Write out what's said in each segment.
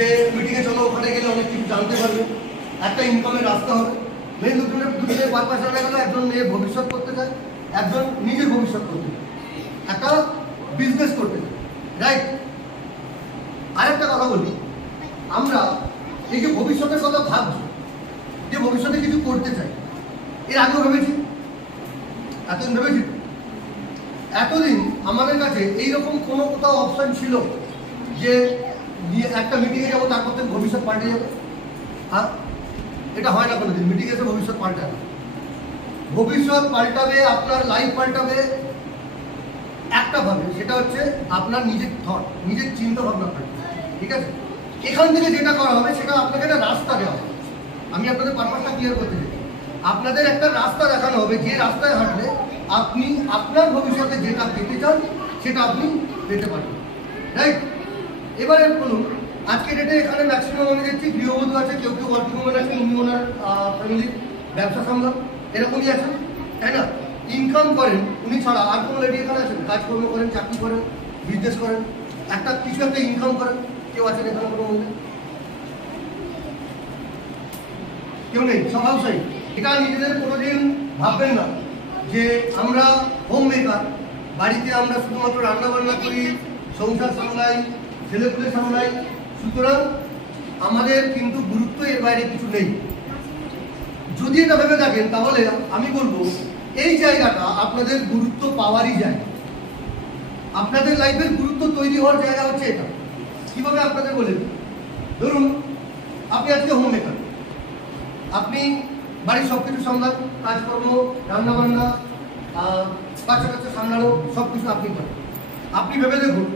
যে মিটিংয়ে চলো, ওখানে গেলে অনেক কিছু জানতে পারবে, একটা ইনকামের রাস্তা হবে। মেয়ে দুজনের পারপাস জানা গেল, একজন মেয়ে ভবিষ্যৎ করতে চায়, একজন নিজের ভবিষ্যৎ করতে চায়, একটা বিজনেস করতে চায়, রাইট? আরেকটা কথা বলি, আমরা এই যে ভবিষ্যতের কথা ভাবছি, যে ভবিষ্যতে কিছু করতে চাই, এর আগেও ভেবেছি? এতদিন ভেবেছি? এতদিন আমাদের কাছে এইরকম কোনো কোথাও অপশন ছিল যে একটা মিটিংয়ে যাবো, তারপর থেকে ভবিষ্যৎ পাল্টে যাবে? হ্যাঁ, এটা হয় না কোনোদিন। মিটিং এসে ভবিষ্যৎ পাল্টাবে। ভবিষ্যৎ পাল্টাবে, আপনার লাইফ পাল্টাবে একটা ভাবে, সেটা হচ্ছে আপনার নিজের থট, নিজের চিন্তা ভাবনা পাল্টাবে। ঠিক আছে? এখান থেকে যেটা করা হবে সেটা আপনাকে একটা রাস্তা দেওয়া হবে। আমি আপনাদের পারপাসটা ক্লিয়ার করতে চাই। আপনাদের একটা রাস্তা দেখানো হবে, যে রাস্তায় হাঁটলে আপনি আপনার ভবিষ্যতে যেটা পেতে চান সেটা আপনি পেতে পারবেন, রাইট? এবারে বলুন, আজকে ডেটে এখানে ম্যাক্সিমাম আমি দেখছি গৃহবধূ আছে, কেউ কেউ ওয়ার্কিং ওম্যান আছেন, উনি ওনার ফ্যামিলির ব্যবসা সামলান, এরকমই আছেন, তাই না? ইনকাম করেন উনি ছাড়া আর কোনো লেডি এখানে আছেন? কাজকর্ম করেন, চাকরি করেন, বিজনেস করেন, একটা কিছু একটা ইনকাম করেন, কেউ আছেন এখানে কোনো মহিলা? কেউ নেই, সব হাউসওয়াইফ। এটা নিজেদের কোনোদিন ভাববেন না যে আমরা হোম মেকার, বাড়িতে আমরা শুধুমাত্র রান্না বান্না করি, সংসার সামলাই, ছেলেপুলে সামলাই, সুতরাং আমাদের কিন্তু গুরুত্ব এর বাইরে কিছু নেই। যদি এটা ভেবে থাকেন তাহলে আমি বলবো এই জায়গাটা আপনাদের গুরুত্ব পাওয়ারই জায়গা। আপনাদের লাইফের গুরুত্ব তৈরি হওয়ার জায়গা হচ্ছে এটা। কিভাবে আপনাদের বলেন, ধরুন আপনি আজকে হোম মেকার, আপনি বাড়ির সব কিছু সামলান, কাজকর্ম, রান্নাবান্না, বাচ্চা কাচ্চা সামলানো, সব কিছু আপনি করেন। আপনি ভেবে দেখুন,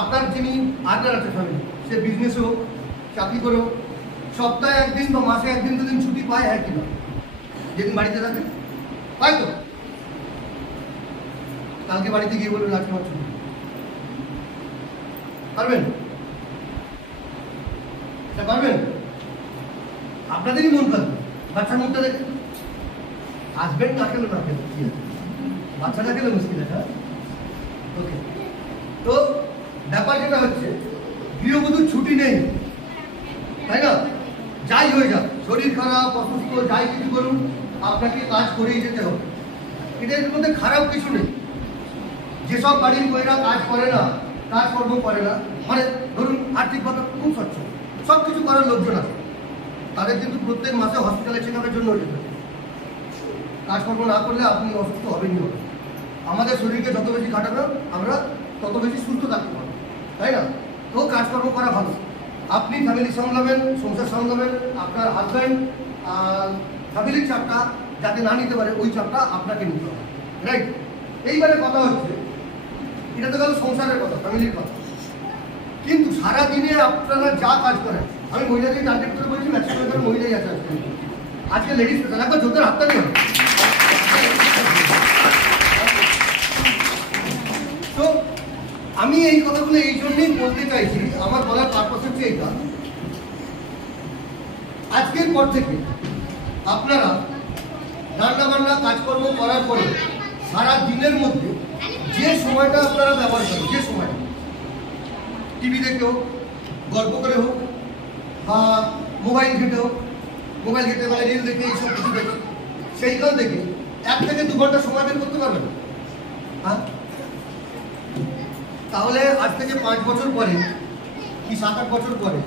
আপনার যিনি আর্নার আছে ফ্যামিলি, সে বিজনেসে হোক, চাকরি করে হোক, সপ্তাহে একদিন বা মাসে একদিন দুদিন ছুটি পায়, হ্যাঁ কিনা? যেদিন বাড়িতে থাকে পায় তো? কালকে বাড়িতে গিয়ে বলবেন আজকে আমার ছুটি, পারবেন? পারবেন? আপনাদেরই মন থাকবে। বাচ্চার মুখটা দেখে হাজবেন্ড না খেলো না খেলো কি আছে, বাচ্চা না খেলে মুশকিল আছে। ওকে, তো ব্যাপার যেটা হচ্ছে, গৃহবধূর ছুটি নেই, তাই না? যাই হয়ে যাক, শরীর খারাপ, অসুস্থ, যাই কিছু করুন, আপনাকে কাজ করেই যেতে হবে। এটার মধ্যে খারাপ কিছু নেই। যেসব বাড়ির মেয়েরা কাজ করে না, কাজকর্ম করে না, মানে ধরুন আর্থিকভাবে খুব সচ্ছল, সব কিছু করার লোকজন আছে, তাদের কিন্তু প্রত্যেক মাসে হসপিটালে চেক আপের জন্য যেতে হবে। কাজকর্ম না করলে আপনি অসুস্থ হবেনই হবে। আমাদের শরীরকে যত বেশি খাটাবে আমরা তত বেশি সুস্থ থাকতে পারবো, তাই না? তো কাজকর্ম করা ভালো। আপনি ফ্যামিলি সামলাবেন, সংসার সামলাবেন, আপনার হাজব্যান্ড ফ্যামিলির চাপটা যাতে না নিতে পারে ওই চাপটা আপনাকে নিতে হবে, রাইট? এইবারে কথা হচ্ছে, এটা তো গেল সংসারের কথা, ফ্যামিলির কথা। কিন্তু সারাদিনে আপনারা যা কাজ করেন, আমি মহিলাদের টার্গেট করে বলছি, ম্যাক্সিমাম মহিলাই আছে আজকে লেডিস পেশাল, একবার জোতের হাতটা নিয়ে। তো আমি এই কথাগুলো এই জন্যই বলতে চাইছি, আমার বলার পারপাস হচ্ছে এইটা, আজকের পর থেকে আপনারা রান্না বান্না কাজকর্ম করার পরে সারা দিনের মধ্যে যে সময়টা আপনারা ব্যবহার করেন, যে সময়টা টিভি দেখে হোক, গল্প করে হোক, বা মোবাইল ঘেটে হোক, মোবাইল ঘেটে মানে রিল দেখে এইসব কিছু দেখে, সেইখান থেকে 1 থেকে 2 ঘন্টা সময় বের করতে পারবেন? হ্যাঁ, তাহলে আজ থেকে 5 বছর পরে কি 7-8 বছর পরে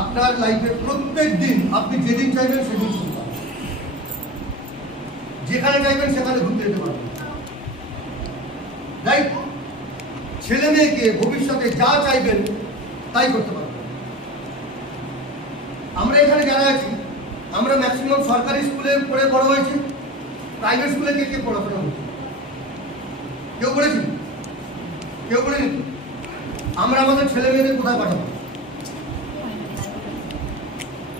আপনার লাইফে প্রত্যেক দিন আপনি যেদিন চাইবেন সেদিন শুনতে পারবেন, যেখানে চাইবেন সেখানে ঘুরতে যেতে পারবেন, রাইট? ছেলে মেয়েকে ভবিষ্যতে যা চাইবেন তাই করতে পারবেন। আমরা এখানে যারা আছি, আমরা ম্যাক্সিমাম সরকারি স্কুলে পড়ে বড় হয়েছি, প্রাইভেট স্কুলে কে পড়াশোনা করছে? কেউ পড়েছি? কেউ পড়েনি? আমরা আমাদের ছেলে মেয়েদের কোথায় পাঠাবো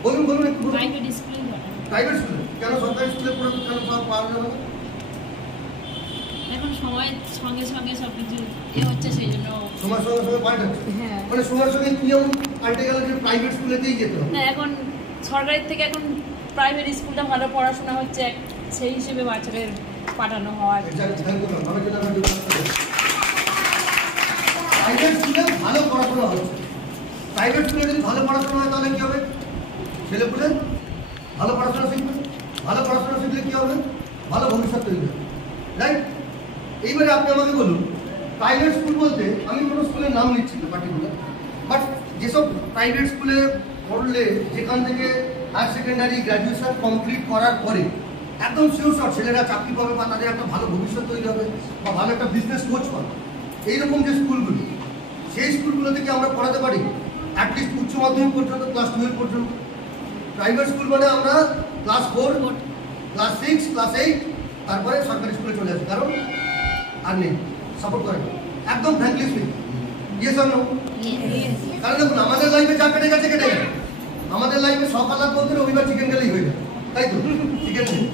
বলুন বলুন একটু। প্রাইভেট স্কুলে কেন? সরকারি স্কুলে পড়ে কেন পাওয়া যাবে না? এখন সময়ের সঙ্গে সঙ্গে সবকিছু হচ্ছে, সেই জন্য সময়ের সঙ্গে সঙ্গে পাল্টাচ্ছে। মানে সময়ের সঙ্গে কি এমন পাল্টে গেল যে প্রাইভেট স্কুলেতেই যেতে হবে? না, এখন সরকারের থেকে এখন প্রাইভেট স্কুলটা ভালো পড়াশোনা হচ্ছে, সেই হিসেবে বাচ্চাদের পাঠানো হয়। প্রাইভেট স্কুলে ভালো পড়াশোনা হচ্ছে, প্রাইভেট স্কুলে যদি ভালো পড়াশোনা হয় তাহলে কী হবে? ছেলেপুলে ভালো পড়াশোনা শিখবে, ভালো পড়াশোনা শিখলে কী হবে? ভালো ভবিষ্যৎ তৈরি হবে, রাইট? এইবারে আপনি আমাকে বলুন, প্রাইভেট স্কুল বলতে আমি কোনো স্কুলের নাম নিচ্ছি না পার্টিকুলার, বাট যেসব প্রাইভেট স্কুলে পড়লে যেখান থেকে হায়ার সেকেন্ডারি গ্র্যাজুয়েশন কমপ্লিট করার পরে একদম শিওর ছেলেরা চাকরি পাবে বা তাদের একটা ভালো ভবিষ্যৎ তৈরি হবে বা ভালো একটা বিজনেস কোচ পাবে, এইরকম যে স্কুলগুলো, সেই স্কুলগুলো থেকে আমরা পড়াতে পারি অ্যাটলিস্ট উচ্চ মাধ্যমিক পর্যন্ত, ক্লাস 12 পর্যন্ত। প্রাইভেট স্কুল মানে আমরা ক্লাস 4, ক্লাস 6, ক্লাস 8, তারপরে সরকারি স্কুলে চলে আসি, কারণ আর নেই, সাপোর্ট করে না, একদম frankly speaking. Yes or no? কারণ দেখুন, আমাদের লাইফে যা কেটে গেছে কেটে গেছে। আমাদের লাইফে সকাল রাত বলতে রবিবার চিকেন খেলেই হয়ে যায়, তাই তো? চিকেন খেলে,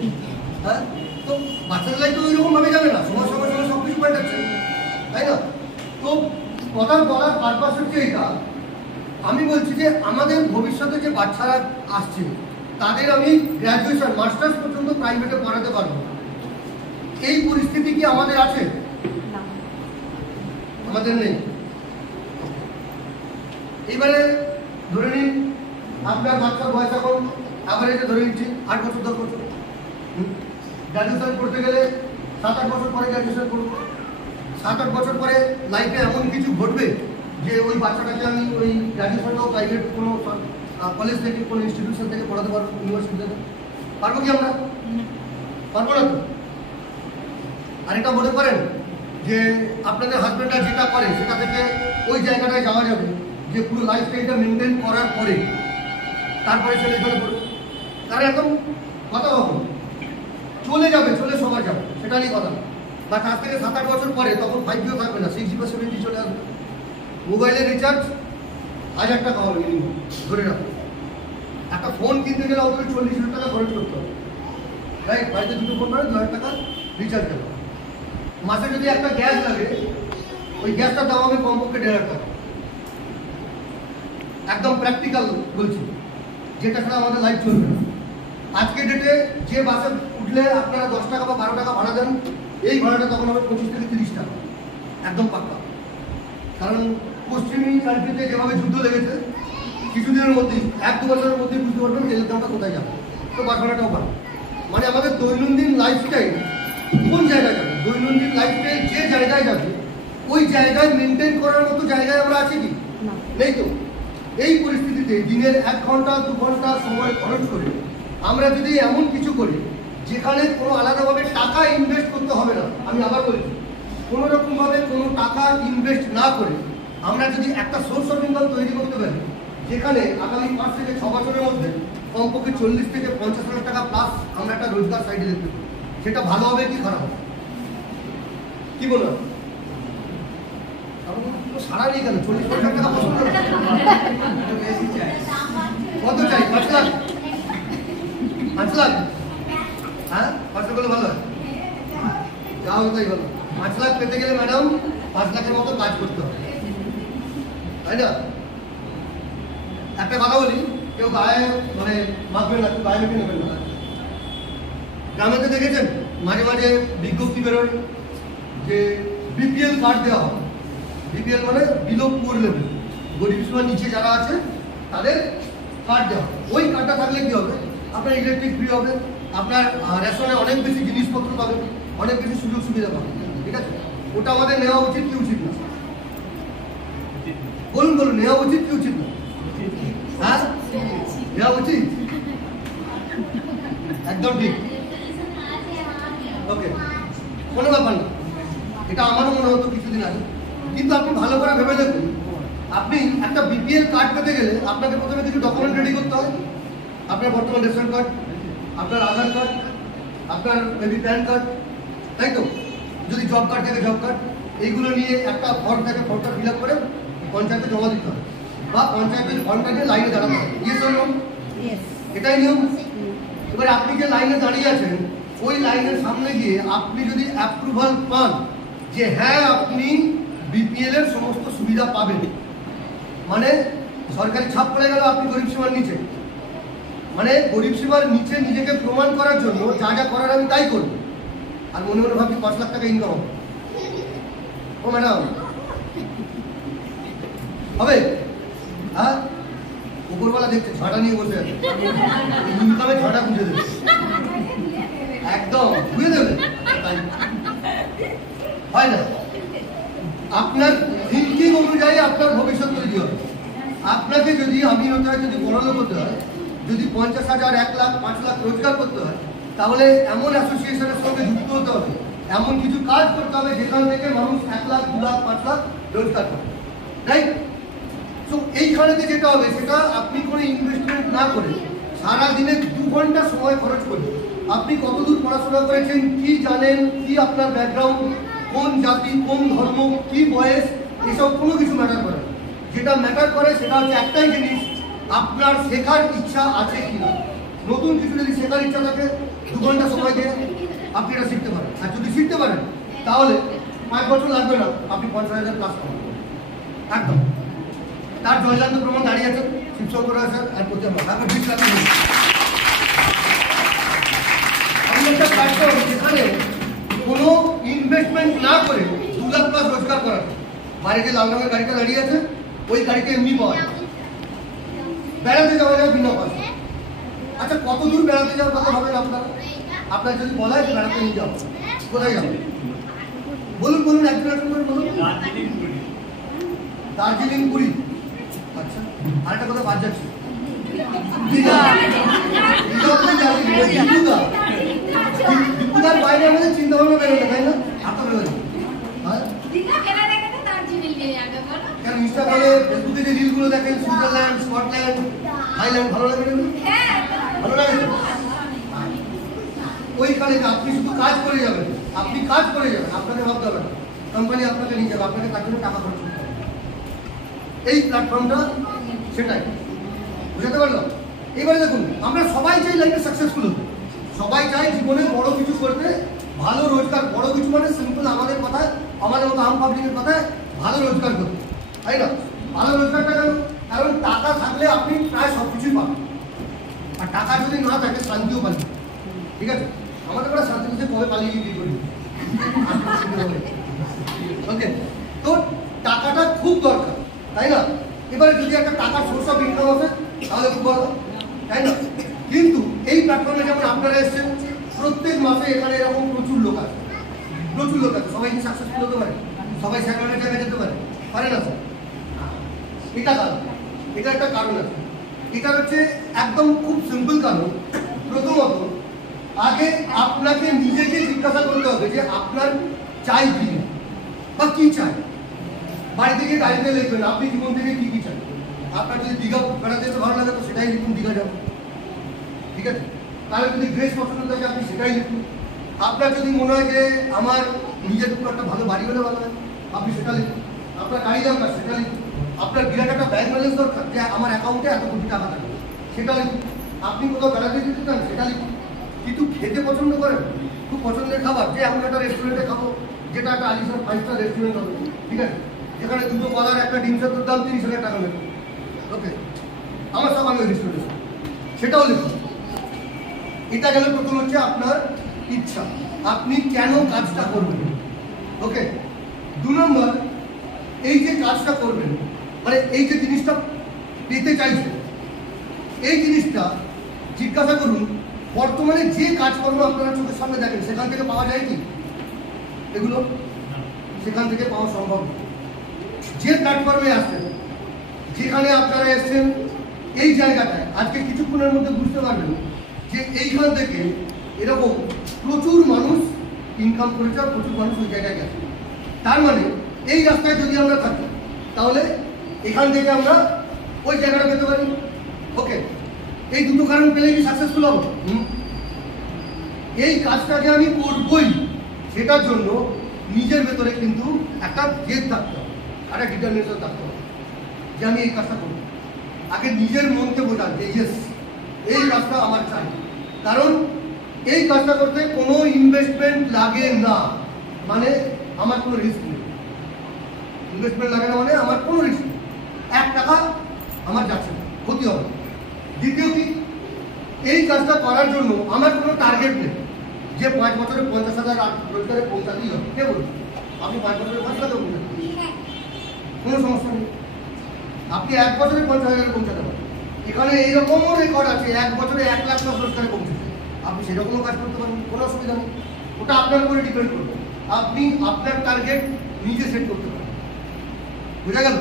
হ্যাঁ? তো বাচ্চাদের লাইফ তো ওই রকম ভাবে যাবে না, সময় সময় সময় সব কিছু পাল্টাচ্ছে, তাই না? তো কথা বলার পারপাস হচ্ছে এটা, আমি বলছি যে আমাদের ভবিষ্যতে যে বাচ্চারা আসছে তাদের আমি গ্র্যাজুয়েশন মাস্টার্স পর্যন্ত প্রাইভেটে পড়াতে পারবো, এই পরিস্থিতি কি আমাদের আছে? আমাদের নেই। এইবারে ধরে নিন আপনার বাচ্চার বয়স এখন অ্যাভারেজে ধরে নিচ্ছি 8 বছর 10 বছর, গ্র্যাজুয়েশন করতে গেলে 7-8 বছর পরে গ্র্যাজুয়েশন করবো। 7-8 বছর পরে লাইফে এমন কিছু ঘটবে যে ওই বাচ্চাটাকে আমি ওই গ্র্যাজুয়েশনটাও প্রাইভেট কোনো কলেজ থেকে, কোনো ইনস্টিটিউশন থেকে পড়াতে পারবো, ইউনিভার্সিটি থেকে পারবো কি আমরা? পারবো না তো। আর এটা মনে করেন যে আপনাদের হাজব্যান্ডরা যেটা করে সেটা থেকে ওই জায়গাটায় যাওয়া যাবে যে পুরো লাইফস্টাইলটা মেনটেন করার পরে তারপরে ছেলে চলে পড়বে, তার একদম কথা হবে চলে যাবে, চলে সবার যাবে, সেটা নিয়ে কথা না। বাট আজ থেকে 7-8 বছর পরে তখন 5G থাকবে না, 6G বা 7G চলে আসবে। মোবাইলের রিচার্জ 1000 টাকা হবে মিনিমাম, ধরে রাখো। একটা ফোন কিনতে গেলে অন্তত 40,000 টাকা খরচ করতে হবে, রাইট? বাড়িতে দুটো ফোন করে 2000 টাকা রিচার্জ দেবে। মাসে যদি একটা গ্যাস লাগে, ওই গ্যাসটার দাম হবে কমপক্ষে 1,500 টাকা। একদম প্র্যাকটিক্যাল বলছি, যেটা ছাড়া আমাদের লাইফ চলবে না। আজকে ডেটে যে বাসে উঠলে আপনারা 10 টাকা বা 12 টাকা ভাড়া দেন, এই ভাড়াটা তখন হবে 25 থেকে 30 টাকা, একদম পাক্কা। কারণ পশ্চিমী কান্ট্রিতে যেভাবে যুদ্ধ লেগেছে, কিছুদিনের মধ্যেই 1-2 বছরের মধ্যেই বুঝতে পারবেন তেলের দামটা কোথায় যাবে, তো বাস ভাড়াটাও বাড়বে। মানে আমাদের দৈনন্দিন লাইফস্টাইল কোন জায়গায় যাবে, দৈনন্দিন লাইফস্টাইল যে জায়গায় যাবে ওই জায়গায় মেনটেন করার মতো জায়গায় আমরা আছি কি? নেই তো। এই পরিস্থিতিতে দিনের 1 ঘন্টা 2 ঘন্টা সময় খরচ করে আমরা যদি এমন কিছু করি যেখানে কোনো আলাদাভাবে টাকা ইনভেস্ট করতে হবে না, আমি আবার বলছি, কোনো রকমভাবে কোনো টাকা ইনভেস্ট না করে আমরা যদি একটা সোর্স অফ ইনকাম তৈরি করতে পারি, যেখানে আগামী 5 থেকে 6 বছরের মধ্যে কমপক্ষে 40 থেকে 50,000 টাকা প্লাস আমরা একটা রোজগার সাইডে দেখতে পাই, সেটা ভালো হবে কি খারাপ হবে? কি বলো? সারা নেই কেন? 40,000 টাকা পছন্দ না? কত চাই? 5 লাখ? 5 লাখ? হ্যাঁ, 5 লাখ হলে ভালো হয়, যা হবে তাই ভালো। 5 লাখ পেতে গেলে ম্যাডাম 5 লাখের মতো কাজ করতে হবে, তাই না? একটা কথা বলি, কেউ গায়ে মানে মাখবেন না, কেউ গায়ে মেখে নেবেন না। গ্রামেতে দেখেছেন মাঝে মাঝে বিজ্ঞপ্তি বেরোয় যে বিপিএল কার্ড দেওয়া হবে। বিপিএল মানে বিলো পুয়ার লেভেল, গরিব সীমার নিচে যারা আছে তাদের কার্ড দেওয়া হবে। ওই কার্ডটা থাকলে কি হবে? আপনার ইলেকট্রিক ফ্রি হবে, আপনার রেশনে অনেক বেশি জিনিসপত্র পাবেন, অনেক বেশি সুযোগ সুবিধা পাবেন, ঠিক আছে? ওটা আমাদের নেওয়া উচিত কি উচিত না? বলুন বলুন, নেওয়া উচিত কি উচিত না? হ্যাঁ, নেওয়া উচিত, একদম ঠিক। ওকে, কোনো ব্যাপার না, এটা আমারও মনে হতো কিছুদিন আগে। কিন্তু আপনি ভালো করে ভেবে দেখুন, আপনি একটা বিপিএল কার্ড পেতে গেলে আপনাকে প্রথমে কিছু ডকুমেন্ট রেডি করতে হয়। আপনার বর্তমান রেশন কার্ড, আপনার আধার কার্ড, আপনার মেবি প্যান কার্ড, তাই তো? যদি জব কার্ড থাকে জব কার্ড, এইগুলো নিয়ে একটা ফর্ম থাকে, ফর্মটা ফিল আপ করে পঞ্চায়েতে জমা দিতে হবে বা পঞ্চায়েতের ফর্মটা নিয়ে লাইনে দাঁড়াতে হবে। Yes or no? এটাই নিয়ম। এবার আপনি যে লাইনে দাঁড়িয়ে আছেন, ওই লাইনের সামনে গিয়ে আপনি যদি অ্যাপ্রুভাল পান যে হ্যাঁ আপনি বিপিএল এর সমস্ত সুবিধা পাবেন, মানে সরকারি ছাপ পড়ে গেল আপনি গরিব সীমার নিচে, মানে গরিব সীমার নিচে নিজেকে প্রমাণ করার জন্য যা যা করার আমি তাই করব, আর মনে মনে ভাবছি 5 লাখ টাকা ইনকাম হবে। ও ম্যাডাম হবে? হ্যাঁ, উপরবেলা দেখছে ঝাঁটা নিয়ে বসে আছে, ইনকামে ঝাঁটা খুঁজে দেবে, একদম বুঝে দেবে, হয় না? আপনার থিঙ্কিং অনুযায়ী আপনার ভবিষ্যৎ তৈরি হবে। আপনাকে যদি আমি হতে হয়, যদি বড়লোক হতে হয়, যদি 50,000, 1 লাখ, 5 লাখ রোজগার করতে হয়, তাহলে এমন অ্যাসোসিয়েশনের সঙ্গে যুক্ত হতে হবে, এমন কিছু কাজ করতে হবে যেখান থেকে মানুষ 1 লাখ, 2 লাখ, 5 লাখ রোজগার করে, রাইট? তো এইখানে যেটা হবে সেটা আপনি কোনো ইনভেস্টমেন্ট না করে সারাদিনে 2 ঘন্টা সময় খরচ করে আপনি কতদূর পড়াশোনা করেছেন, কি জানেন, কি আপনার ব্যাকগ্রাউন্ড, কোন জাতি, কোন ধর্ম, কি বয়স, এসব কোনো কিছু ম্যাটার করে না। যেটা ম্যাটার করে সেটা হচ্ছে একটাই জিনিস, আপনার শেখার ইচ্ছা আছে কিনা। নতুন কিছু যদি শেখার ইচ্ছা থাকে 2 ঘন্টা সময় দিয়ে আপনি এটা শিখতে পারেন। আর যদি শিখতে পারেন তাহলে 5 বছর লাগবে না, আপনি 50,000 প্লাস পাবেন একদম। তার জয়লান্ত প্রমাণ দাঁড়িয়ে আছেন শিবশঙ্কর রায় স্যার আর প্রতিমা। তারপর 20 লাখ আমি একটা প্ল্যাটফর্ম যেখানে কোনো ইনভেস্টমেন্ট না করে 2 লাখ প্লাস রোজগার করা। বাড়িতে লাল রঙের গাড়িটা দাঁড়িয়ে আছে, ওই গাড়িতে এমনি পাওয়া যায়। বেড়াতে যাওয়া যায় বিনা পয়সা। আচ্ছা, কত দূর বেড়াতে যাওয়ার কথা ভাবেন আপনারা? আপনার যদি বলা হয় বেড়াতে নিয়ে যাবো, কোথায় যাবেন বলুন? বলুন, একজন একজন করে বলুন। দার্জিলিং, পুরী। আচ্ছা, আরেকটা কথা বাদ যাচ্ছে, দীপুদার বাইরে আমাদের চিন্তা ভাবনা বেরোবে, তাই না? আপনার বেরোবে কেন? ইনস্টাগ্রামে, ফেসবুকে যে রিলগুলো দেখেন, সুইজারল্যান্ড, স্কটল্যান্ড, থাইল্যান্ড, ভালো লাগে না? ভালো লাগে। ওইখানে আপনি শুধু কাজ করে যাবেন, আপনি কাজ করে যাবেন, আপনাকে ভাবতে হবে না, কোম্পানি আপনাকে নিয়ে যাবে, আপনাকে তার জন্য টাকা খরচ করতে হবে। এই প্ল্যাটফর্মটা সেটাই, বুঝতে পারলাম? এবারে দেখুন, আমরা সবাই চাই লাইফে সাকসেসফুল হতে, সবাই চাই জীবনে বড় কিছু করতে, ভালো রোজগার। বড় কিছু মানে সিম্পল আমাদের কথায়, আমাদের মতো আম পাবলিকের কথায় ভালো রোজগার করতে, তাই না? ভালো রোজগারটা কেন? কারণ টাকা থাকলে আপনি প্রায় সব কিছুই পাবেন, আর টাকা যদি না থাকে শান্তিও পাবেন। ঠিক আছে? আমাদের কাছে শান্তি দিতে কবে পালিয়ে গিয়ে করি, ওকে? তো টাকাটা খুব দরকার, তাই না? এবারে যদি একটা টাকার সোর্স অফ ইনকাম আছে তাহলে খুব ভালো, তাই না? কিন্তু এই প্ল্যাটফর্মে যেমন আপনারা এসেছেন, প্রত্যেক মাসে এখানে এরকম প্রচুর লোক আছে, প্রচুর লোক আছে। সবাই কি সাকসেসফুল হতে পারে? সবাই স্যাটেলাইটের জায়গায় যেতে পারে? পারে না স্যার। এটা কারণ, এটা একটা কারণ আছে। এটা হচ্ছে একদম খুব সিম্পল কারণ। প্রথমত, আগে আপনাকে নিজেকে জিজ্ঞাসা করতে হবে যে আপনার চাই কি বা কি চাই। বাড়ি থেকে গাড়িতে লিখবেন আপনি জীবন থেকে কি কি চান। আপনার যদি দীঘা বেড়াতে যেতে ভালো লাগে তো সেটাই লিখুন, দীঘা যাবেন, ঠিক আছে? তাহলে যদি ড্রেস পছন্দ থাকে আপনি সেটাই লিখুন। আপনার যদি মনে হয় যে আমার নিজের কোনো একটা ভালো বাড়ি হলে ভালো হয়, আপনি সেটা লিখুন। আপনার গাড়ি দরকার, সেটা লিখুন। আপনার বিরাট একটা ব্যাংক ব্যালেন্স দরকার, যে আমার অ্যাকাউন্টে এত কোটি টাকা থাকে, সেটা লিখুন। আপনি কোথাও বেড়াতে যেতে চান, সেটা লিখুন। কিন্তু খেতে পছন্দ করেন, খুব পছন্দের খাবার, যে এমন একটা রেস্টুরেন্টে খাবো যেটা একটা আলিশান 5 স্টার রেস্টুরেন্ট হবে, ঠিক আছে? যেখানে 2 কলার একটা ডিম সেদ্ধর দাম 30,000 টাকা নেবে, ওকে? আমার সব আমি রেস্টুরেন্ট, সেটাও লিখুন। এটা গেলে প্রথম হচ্ছে আপনার ইচ্ছা, আপনি কেন কাজটা করবেন, ওকে? 2 নম্বর, এই যে কাজটা করবেন, মানে এই যে জিনিসটা পেতে চাইছেন, এই জিনিসটা জিজ্ঞাসা করুন বর্তমানে যে কাজকর্ম আপনারা চোখের সামনে দেখেন সেখান থেকে পাওয়া যায় কি? এগুলো সেখান থেকে পাওয়া সম্ভব। যে প্ল্যাটফর্মে আসছেন, যেখানে আপনারা এসছেন, এই জায়গাটায় আজকে কিছুক্ষণের মধ্যে বুঝতে পারবেন যে এইখান থেকে এরকম প্রচুর মানুষ ইনকাম করেছে, আর প্রচুর মানুষ ওই জায়গায় গেছে। তার মানে এই রাস্তায় যদি আমরা থাকি তাহলে এখান থেকে আমরা ওই জায়গাটা পেতে পারি, ওকে? এই দুটো কারণ পেলে কি সাকসেসফুল হবো? এই কাজটাকে আমি করবই, সেটার জন্য নিজের ভেতরে কিন্তু একটা জেদ থাকতে হবে, একটা ডিটারমিনেশন থাকতে হবে যে আমি এই কাজটা করবো। আগে নিজের মনকে বোঝান যে ইয়েস, এই কাজটা আমার চাই। কারণ এই কাজটা করতে কোনো ইনভেস্টমেন্ট লাগে না, মানে আমার কোনো রিস্ক নেই। ইনভেস্টমেন্ট লাগে না মানে আমার কোনো রিস্ক নেই, 1 টাকা আমার যাচ্ছে না, ক্ষতি হবে। দ্বিতীয় কি, এই কাজটা করার জন্য আমার কোনো টার্গেট নেই যে 5 বছরে 50,000 রোজগারে পৌঁছাতেই হবে। কে বলুন? আপনি 5 বছরে 5 টাকা পৌঁছাতে, কোনো সমস্যা নেই। আপনি 1 বছরে 50,000 পৌঁছাতে পারেন। এখানে এইরকমও রেকর্ড আছে 1 বছরে 1 লাখ টাকা রোজগারে পৌঁছেছে। আপনি সেরকমও কাজ করতে পারেন, কোনো অসুবিধা নেই। ওটা আপনার উপরে ডিপেন্ড করবে। আপনি আপনার টার্গেট নিজে সেট করতে পারেন। বুঝা গেল?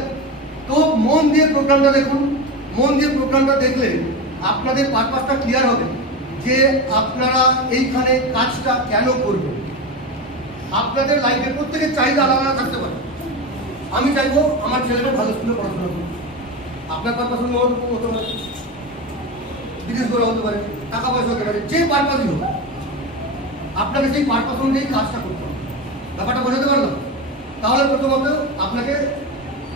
তো মন দিয়ে প্রোগ্রামটা দেখুন। মন দিয়ে প্রোগ্রামটা দেখলে আপনাদের পারপাসটা ক্লিয়ার হবে যে আপনারা এইখানে কাজটা কেন করবেন। আপনাদের লাইফে প্রত্যেকের চাহিদা আলাদা আলাদা থাকতে পারে। আমি চাইবো আমার ছেলেটা ভালো স্কুলে পড়াশোনা করুক। আপনার পারপাস হতে পারে, বিদেশ করা হতে পারে, টাকা পয়সা হতে পারে, যে পারপাসই হোক আপনাকে সেই পারপাস অনুযায়ী কাজটা করতে হবে। ব্যাপারটা বোঝাতে পারলাম? তাহলে প্রথমত আপনাকে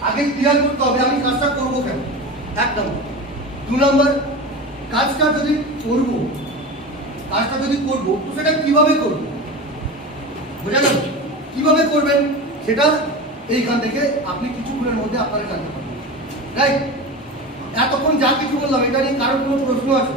আগে ক্লিয়ার করতে হবে আমি কাজটা করবো কেন, 1 নম্বর। 2 নম্বর, কাজটা যদি করবো তো সেটা কিভাবে করবো, বোঝা গেল? কিভাবে করবেন সেটা এইখান থেকে আপনি কিছুক্ষণের মধ্যে আপনারা জানতে পারবেন। রাইট? এতক্ষণ যা কিছু বললাম এটা নিয়ে কারোর কোনো প্রশ্ন আছে?